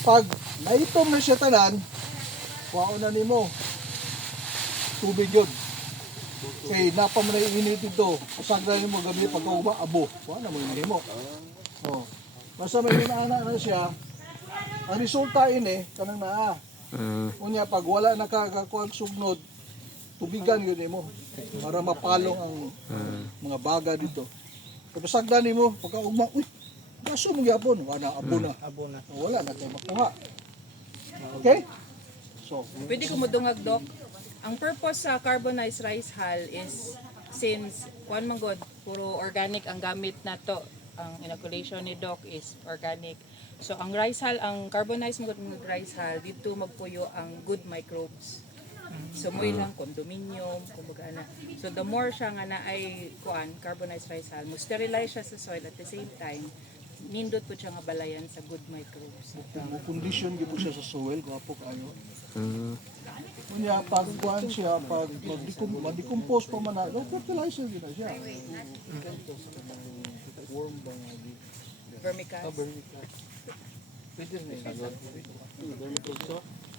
Pag naitom na siya tanan, kuhaon na nimo tubig yun. Kaya napa mo na init ito. Pasagda nimo gabi pagka abo. Kuha na mo inimo. Oh. Basta may inaana na siya. Ang resulta ini kanang naa. Unya pag wala nakakakuha sugnod, tubigan yun nimo para mapalong ang mga baga dito. Tapos sagdan nimo pagka uy, kaso mo gyapon, wala abo na. Wala na tayo makuha. Okay? So, Pwede ko modungag, Doc. Ang purpose sa carbonized rice hull is since kuan man god puro organic ang gamit nato. Ang inoculation ni Doc is organic. So ang rice hull, ang carbonized mga rice hull dito magpuyo ang good microbes. So mo lang condominium, kumbaga na. So the more siya nga na ay kuan carbonized rice hull, mo sterilize siya sa soil at the same time nindot po siya nga balayan sa good microbes. kung condition gyud siya sa soil, gwapo kayo. Unya pag kuan siya, pag mag-decompose pa man na, fertilizer gyud na siya. Worm ba nga di? Vermicast. Pwede na yun. Vermicast.